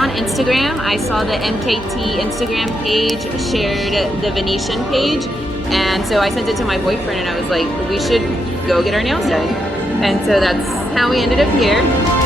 on Instagram. I saw the MKT Instagram page shared the Venetian page, and so I sent it to my boyfriend, and I was like, we should go get our nails done. And so that's how we ended up here.